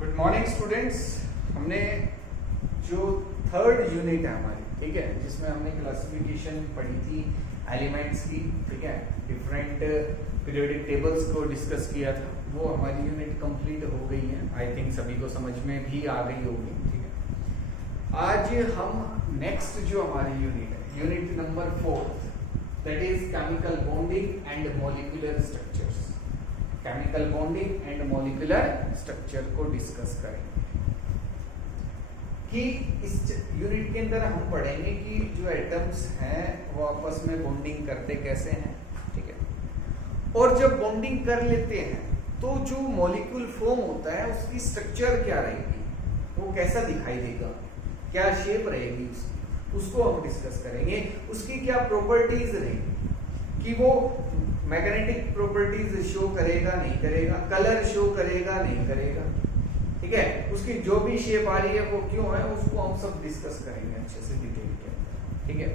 Good morning students. हमने जो third unit है हमारी, ठीक है, जिसमें हमने क्लासिफिकेशन पढ़ी थी एलिमेंट्स की, ठीक है, डिफरेंट पीरियोडिक टेबल्स को डिस्कस किया था, वो हमारी यूनिट कंप्लीट हो गई है। आई थिंक सभी को समझ में भी आ गई होगी, ठीक है। आज हम नेक्स्ट जो हमारी यूनिट है, unit number 4, that is chemical bonding and molecular structures. Chemical bonding and molecular structure को डिस्कस करेंगे कि इस यूनिट के अंदर हम पढ़ेंगे कि जो एटम्स हैं वो आपस में बॉन्डिंग करते कैसे हैं, ठीक है, और जब बॉन्डिंग कर लेते हैं तो जो मॉलिक्यूल फॉर्म होता है उसकी स्ट्रक्चर क्या रहेगी, वो कैसा दिखाई देगा, क्या शेप रहेगी उसकी, उसको हम डिस्कस करेंगे। उसकी क्या प्रॉपर्टीज रहेंगी कि वो मैग्नेटिक प्रॉपर्टीज शो करेगा नहीं करेगा, कलर शो करेगा नहीं करेगा, ठीक है, उसकी जो भी शेप आ रही है वो क्यों है, उसको हम सब डिस्कस करेंगे अच्छे से डिटेल के, ठीक है।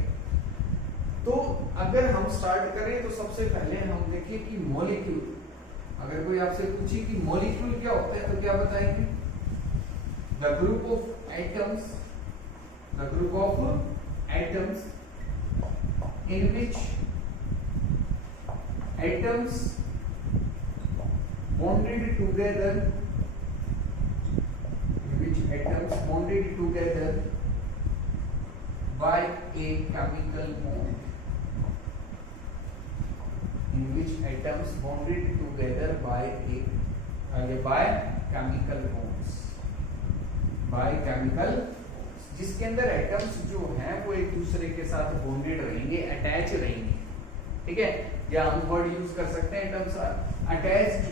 तो अगर हम स्टार्ट करें तो सबसे पहले हम देखिए कि मॉलिक्यूल, अगर कोई आपसे पूछे कि मॉलिक्यूल क्या होता है तो क्या बताएंगे? The group of atoms, the group of atoms in which atoms bonded together, by a chemical bond, in which atoms bonded together by chemical bonds, जिसके अंदर एटम्स जो हैं वो एक दूसरे के साथ बॉन्डेड रहेंगे, अटैच रहेंगे, ठीक है, या हम वर्ड यूज कर सकते हैं atoms are attached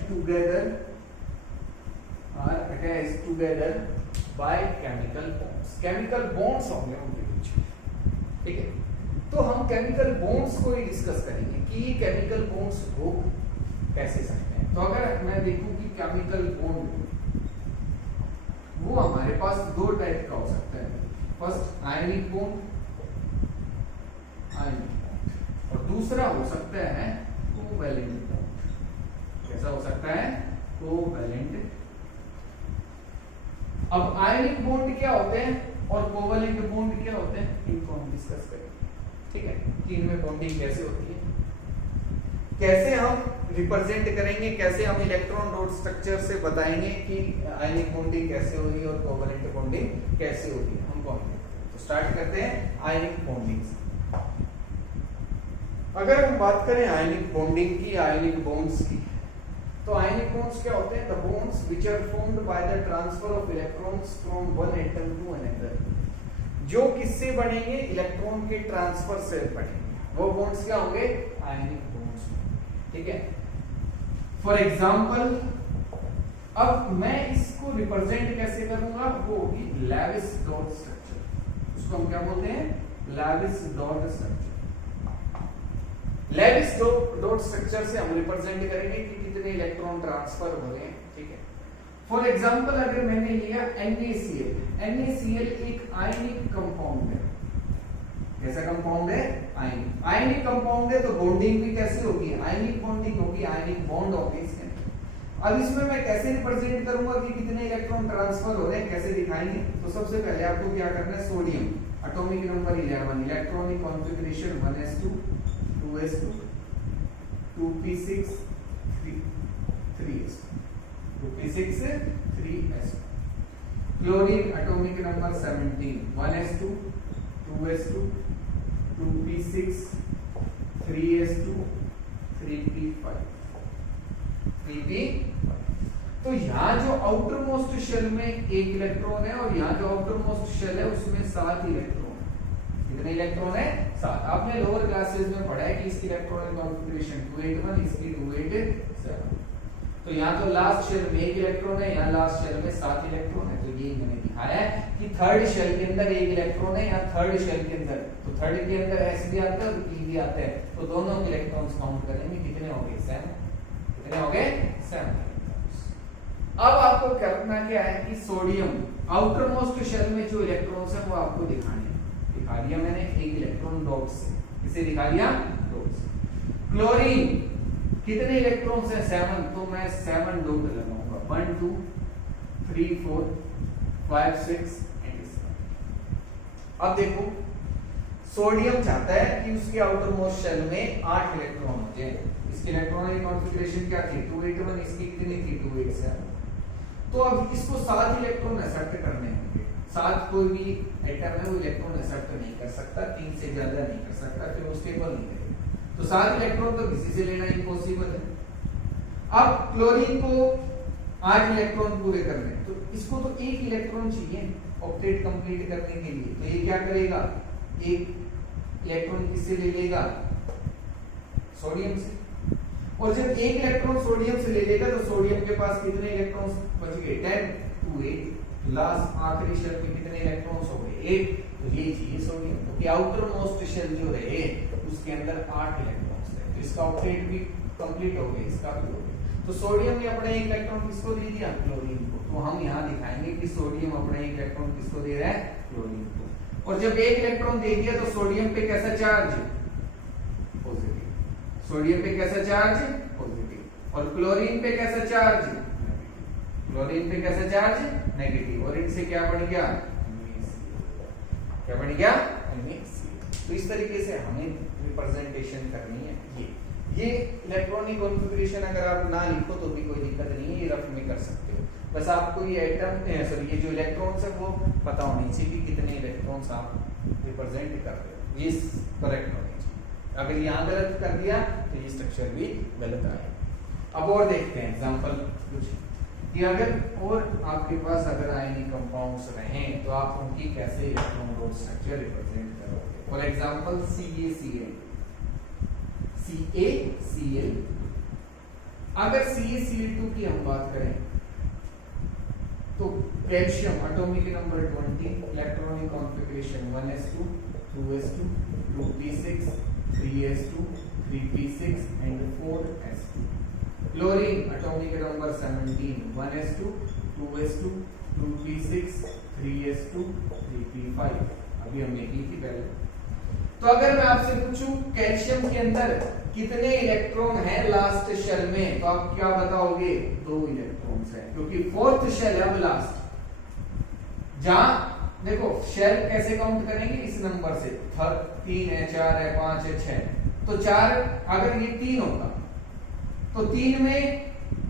together by chemical bonds. Chemical bonds होंगे उनके बीच, ठीक है। तो हम केमिकल बॉन्ड्स को ही डिस्कस करेंगे कि ये केमिकल बॉन्ड्स हो कैसे सकते हैं। तो अगर मैं देखूं कि केमिकल बॉन्ड वो हमारे पास दो टाइप का हो सकता है। फर्स्ट आयनिक बॉन्ड, और दूसरा हो सकता है कोवैलेंट बॉन्ड। कैसा हो सकता है? कोवैलेंट। अब आयनिक बॉन्ड क्या होते हैं और कोवैलेंट बॉन्ड क्या होते हैं, इनको हम डिस्कस करेंगे, ठीक है, कि इनमें बॉन्डिंग कैसे होती है, कैसे हम रिप्रेजेंट करेंगे, कैसे हम इलेक्ट्रॉन डॉट स्ट्रक्चर से बताएंगे कि आयनिक बॉन्डिंग कैसे होगी और कोवैलेंट बॉन्डिंग कैसे होगी, हम कौन। तो स्टार्ट करते हैं आयनिक बॉन्डिंग से। अगर हम बात करें आयनिक बॉन्डिंग की, आयनिक बॉन्ड्स की, तो आयनिक बॉन्ड्स क्या होते हैं? The bonds which are formed by the transfer of electrons from one atom to another. जो किससे बनेंगे? इलेक्ट्रॉन के ट्रांसफर से बनेंगे। वो बॉन्ड्स क्या होंगे? आयनिक बॉन्ड्स, ठीक है। फॉर एग्जाम्पल, अब मैं इसको रिप्रेजेंट कैसे करूंगा? वो होगी लेविस डॉट स्ट्रक्चर। उसको हम क्या बोलते हैं? Lewis dot structure. Lewis dot structure से हम रिप्रेजेंट करेंगे कि कितने इलेक्ट्रॉन ट्रांसफर हो रहे हैं, ठीक है। फॉर एग्जाम्पल, अगर मैंने लिया NaCl, NaCl एक आयनिक कंपाउंड है। कैसा कंपाउंड है? आयनिक। आयनिक कंपाउंड है तो बॉन्डिंग भी कैसे होगी? आयनिक बॉन्डिंग होगी, आयनिक बॉन्ड होगी इसके अंदर। अब इसमें मैं कैसे रिप्रेजेंट करूंगा कि कितने इलेक्ट्रॉन ट्रांसफर हो रहे हैं, कैसे दिखाएंगे? तो सबसे पहले आपको क्या करना है? Sodium, atomic number 11, electronic configuration 1s2 2s2 2p6 3s2 2p6 3s2। Chlorine, atomic number 17, 1s2 2s2 2p6 3s2 3p5 3p। तो यहाँ जो आउटर मोस्ट शेल में एक इलेक्ट्रॉन है और यहाँ जो आउटर मोस्ट शेल है उसमें 7 इलेक्ट्रॉन। कितने इलेक्ट्रॉन है? 7। आपने लोअर क्लासेस में पढ़ा है कि इसकी इलेक्ट्रॉनिक कॉन्फ़िगरेशन 281, इसकी 287। तो यहाँ तो लास्ट शेल में एक इलेक्ट्रॉन है, यहाँ लास्ट शेल में 7 इलेक्ट्रॉन है। तो ये मैंने दिखाया है कि थर्ड शेल के अंदर एक इलेक्ट्रॉन है, यहाँ थर्ड शेल के अंदर, तो थर्ड के अंदर S भी आता है और P भी आता है, तो दोनों के इलेक्ट्रॉन्स काउंट करेंगे, कितने हो गए? 7। कितने हो गए? 7। अब आपको करना क्या है कि सोडियम आउटर मोस्ट शेल में जो इलेक्ट्रॉन्स है वो आपको दिखाने हैं। दिखा दिया मैंने एक इलेक्ट्रॉन डॉट से। किसे दिखा दिया? डॉट से। क्लोरीन कितने इलेक्ट्रॉन्स हैं? 7, तो मैं 7 डॉट लगाऊंगा, 1 2 3 4 5 6 एंड 7। अब देखो सोडियम चाहता है कि उसके आउटर मोस्ट शेल में 8 इलेक्ट्रॉन हो जाए। इसकी इलेक्ट्रॉनिक कॉन्फ़िगरेशन क्या थी 281, इसकी कितनी थी 287। तो अब इसको 7 इलेक्ट्रॉन एक्सेप्ट करने होंगे। 7 कोई भी एटम है वो इलेक्ट्रॉन एक्सेप्ट नहीं कर सकता, 3 से ज्यादा नहीं कर सकता, फिर वो स्टेबल नहीं करेगा। तो 7 इलेक्ट्रॉन तो किसी से लेना इम्पॉसिबल है। अब क्लोरीन को 8 इलेक्ट्रॉन पूरे करने, तो इसको तो 1 इलेक्ट्रॉन चाहिए ऑक्टेट कंप्लीट करने के लिए। तो ये क्या करेगा, एक इलेक्ट्रॉन किससे ले लेगा, सोडियम से। और जब एक इलेक्ट्रॉन सोडियम से ले लेगा तो सोडियम के पास कितने इलेक्ट्रॉन्स बच गए 10 2 8। लास्ट आखिरी शेल में कितने इलेक्ट्रॉन्स हो गए 8। तो ये चाहिए सोडियम, क्योंकि आउटर मोस्ट शेल जो रहे उसके अंदर 8 इलेक्ट्रॉन्स थे। तो इसका ऑक्टेट भी कंप्लीट हो गया, इसका भी हो गया। तो सोडियम ने अपना एक इलेक्ट्रॉन किसको दे दिया, क्लोरीन को। तो हम यहाँ दिखाएंगे कि सोडियम अपना एक इलेक्ट्रॉन किसको दे रहा है, क्लोरीन को। और जब एक इलेक्ट्रॉन दे दिया तो सोडियम पे कैसा चार्ज, पॉजिटिव। सोडियम पे कैसा चार्ज, पॉजिटिव। और क्लोरीन पे कैसा चार्ज, क्लोरीन पे कैसा चार्ज, नेगेटिव। और इनसे क्या बन गया, क्या बन गया, तो इस तरीके से हमें रिप्रेजेंटेशन करनी है। ये इलेक्ट्रॉनिक कॉन्फ़िगरेशन अगर आप ना लिखो तो भी कोई दिक्कत नहीं है, ये रफ में कर सकते हो। बस आपको ये एटम सॉरी ये जो इलेक्ट्रॉन्स है वो पता होनी चाहिए कि कितने इलेक्ट्रॉन्स आप रिप्रेजेंट कर रहे हो, ये करेक्ट होनी चाहिए। अगर यहाँ गलत कर दिया तो ये स्ट्रक्चर भी गलत आएगा। अब और देखते हैं एग्जांपल कुछ कि अगर और आपके पास अगर आयनिक कंपाउंड्स रहें तो आप उनकी कैसे इलेक्ट्रॉन रोल स्ट्रक्चर रिप्रेजेंट करोगे। For example CaCl, CaCl। अगर CaCl2 की हम बात करें तो calcium atomic number 20, electronic configuration 1s2 2s2 2p6 3s2 3p6 and 4s2। Chlorine atomic number 17 1s2 2s2 2p6 3s2 3p5। अभी हमने की थी पहले। तो अगर मैं आपसे पूछूं कैल्शियम के अंदर कितने इलेक्ट्रॉन हैं लास्ट शेल में, तो आप क्या बताओगे, 2 इलेक्ट्रॉन्स हैं, क्योंकि फोर्थ शेल है अब लास्ट। जहां देखो शेल कैसे काउंट करेंगे, इस नंबर से 3 है 4 है 5 है 6। तो 4 अगर ये 3 होगा तो 3 में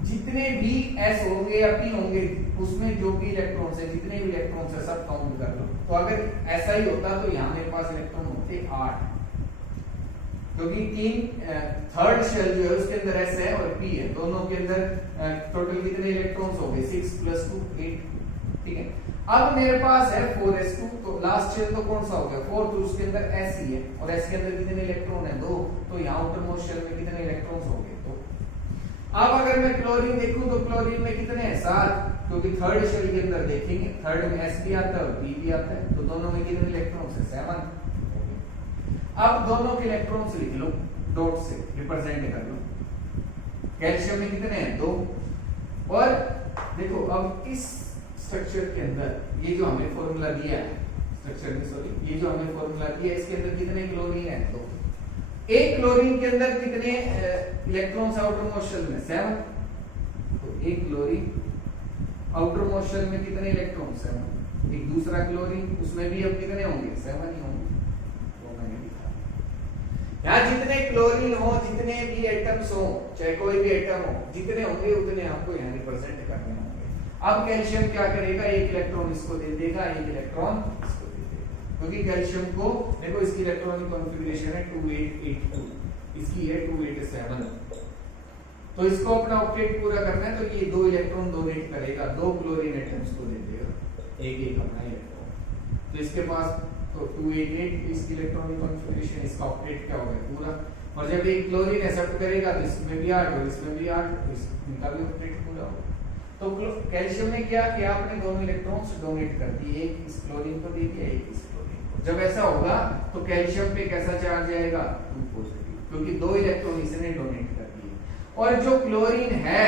जितने भी S होंगे या P होंगे उसमें जो भी इलेक्ट्रॉन्स है, जितने भी इलेक्ट्रॉन्स है सब काउंट कर लो। तो अगर ऐसा ही होता तो यहाँ मेरे पास इलेक्ट्रॉन होते 8, क्योंकि 3 थर्ड शेल जो है उसके अंदर S है और P है, दोनों के अंदर टोटल कितने इलेक्ट्रॉन्स हो गए 6 + 2 8। ठीक है, अब मेरे पास है 4s2, तो लास्ट शेल तो कौन सा हो गया 4, तो उसके अंदर S ही है और S के अंदर कितने इलेक्ट्रॉन है 2। तो यहाँ आउटर मोस्ट शेल में कितने इलेक्ट्रॉन्स हो गए 2। अब अगर मैं क्लोरीन देखूं तो क्लोरीन में कितने हैं 7, क्योंकि थर्ड शेल के अंदर देखेंगे थर्ड में S भी आता है और P भी आता है, तो दोनों में कितने इलेक्ट्रॉन्स है 7। अब दोनों के इलेक्ट्रॉन्स लिख लो, डॉट से रिप्रेजेंट कर लो। कैल्शियम में कितने हैं 2। और देखो अब इस स्ट्रक्चर के अंदर ये जो हमें फॉर्मूला दिया है स्ट्रक्चर में, सॉरी ये जो हमें फॉर्मूला दिया है इसके अंदर कितने क्लोरीन है 2। एक क्लोरीन के अंदर कितने इलेक्ट्रॉन्स आउटर मोस्ट शेल में 7। तो एक क्लोरीन आउटर मोस्ट शेल में कितने इलेक्ट्रॉन्स 7। एक दूसरा क्लोरीन उसमें भी अब कितने होंगे 7 ही होंगे। तो मैंने लिखा यहाँ जितने क्लोरीन हो, जितने भी एटम्स हो, चाहे कोई भी एटम हो, जितने होंगे उतने आपको यहाँ रिप्रेजेंट करने होंगे। अब कैल्शियम क्या करेगा, एक इलेक्ट्रॉन इसको दे देगा, एक इलेक्ट्रॉन इसको दे देगा, क्योंकि कैल्शियम को देखो इसकी इलेक्ट्रॉनिक कॉन्फ़िगरेशन है 2882, इसकी है 287। तो इसको अपना ऑक्टेट पूरा करना है तो ये 2 इलेक्ट्रॉन डोनेट करेगा, 2 क्लोरीन एटम्स को दे देगा एक अपना इलेक्ट्रॉन। तो इसके पास तो 288 इसकी इलेक्ट्रॉनिक कॉन्फ़िगरेशन, इसका ऑक्टेट क्या होगा पूरा। और जब एक क्लोरीन एक्सेप्ट करेगा तो इसमें भी 8 और इसमें भी 8, इनका भी ऑक्टेट पूरा होगा। तो कैल्शियम ने क्या किया, आपने दोनों इलेक्ट्रॉन्स डोनेट कर दिए, एक इस क्लोरीन को दे दिया, एक इस क्लोरीन को। जब ऐसा होगा तो कैल्शियम पे कैसा चार्ज आएगा 2 पॉजिटिव, क्योंकि 2 इलेक्ट्रॉन इसने डोनेट कर दिए। और जो क्लोरीन है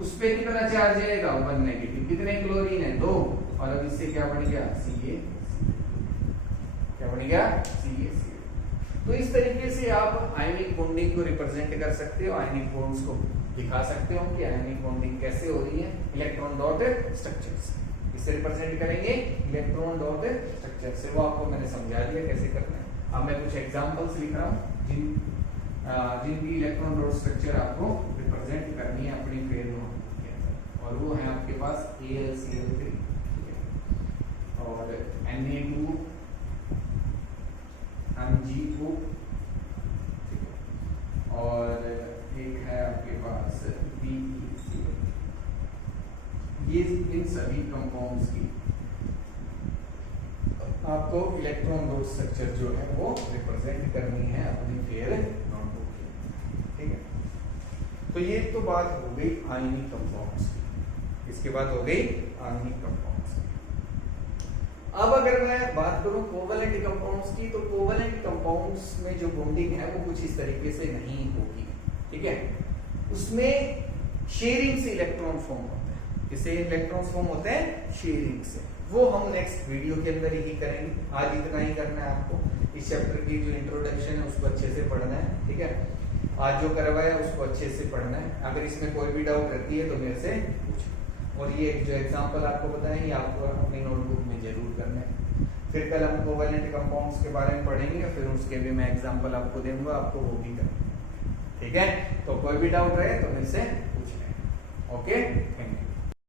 उस पे कितना चार्ज आएगा 1 नेगेटिव। कितने क्लोरीन है 2, और अब इससे क्या बन गया Ca, क्या बन गया CaCl। तो इस तरीके से आप आयनिक बॉन्डिंग को रिप्रेजेंट कर सकते हो, आयनिक बॉन्ड्स को दिखा सकते हो कि आयनिक बॉन्डिंग कैसे हो रही है इलेक्ट्रॉन डॉट स्ट्रक्चर से। इसे रिप्रेजेंट करेंगे इलेक्ट्रॉन डॉट स्ट्रक्चर से। वो आपको मैंने समझा दिया कैसे करना है। अब मैं कुछ एग्जांपल्स लिख रहा हूँ जिनकी इलेक्ट्रॉन डॉट स्ट्रक्चर आपको रिप्रेजेंट करनी है अपनी फेयर नोटबुक के अंदर, और वो है आपके पास AlCl3 और Na2 MgO, और एक है आपके पास BeCl। ये इन सभी कंपाउंड्स की आपको इलेक्ट्रॉन डॉट स्ट्रक्चर जो है वो रिप्रेजेंट करनी है अपनी फेयर नोटबुक की, ठीक है। तो ये तो बात हो गई आयनिक कंपाउंड्स की। इसके बाद हो गई आयनिक कंपाउंड्स की। अब अगर मैं बात करूं कोवेलेंट कंपाउंड्स की, तो कोवेलेंट कंपाउंड्स में जो बॉन्डिंग है वो कुछ इस तरीके से नहीं होगी, ठीक है। उसमें शेयरिंग से इलेक्ट्रॉन फॉर्म होते हैं। किससे इलेक्ट्रॉन फॉर्म होते हैं? शेयरिंग से। वो हम नेक्स्ट वीडियो के अंदर ही करेंगे। आज इतना ही करना है आपको। इस चैप्टर की जो इंट्रोडक्शन है उसको अच्छे से पढ़ना है, ठीक है। आज जो करवाया उसको अच्छे से पढ़ना है। अगर इसमें कोई भी डाउट रहती है तो मेरे से पूछो। और ये जो एग्जांपल आपको बताएं ये आपको अपनी नोटबुक में जरूर करना है। फिर कल हम कोवेलेंट कंपाउंड्स के बारे में पढ़ेंगे, फिर उसके भी मैं एग्जांपल आपको दूंगा, आपको वो भी करना है, ठीक है। तो कोई भी डाउट रहे तो मेरे से पूछ लें। Okay, thank you.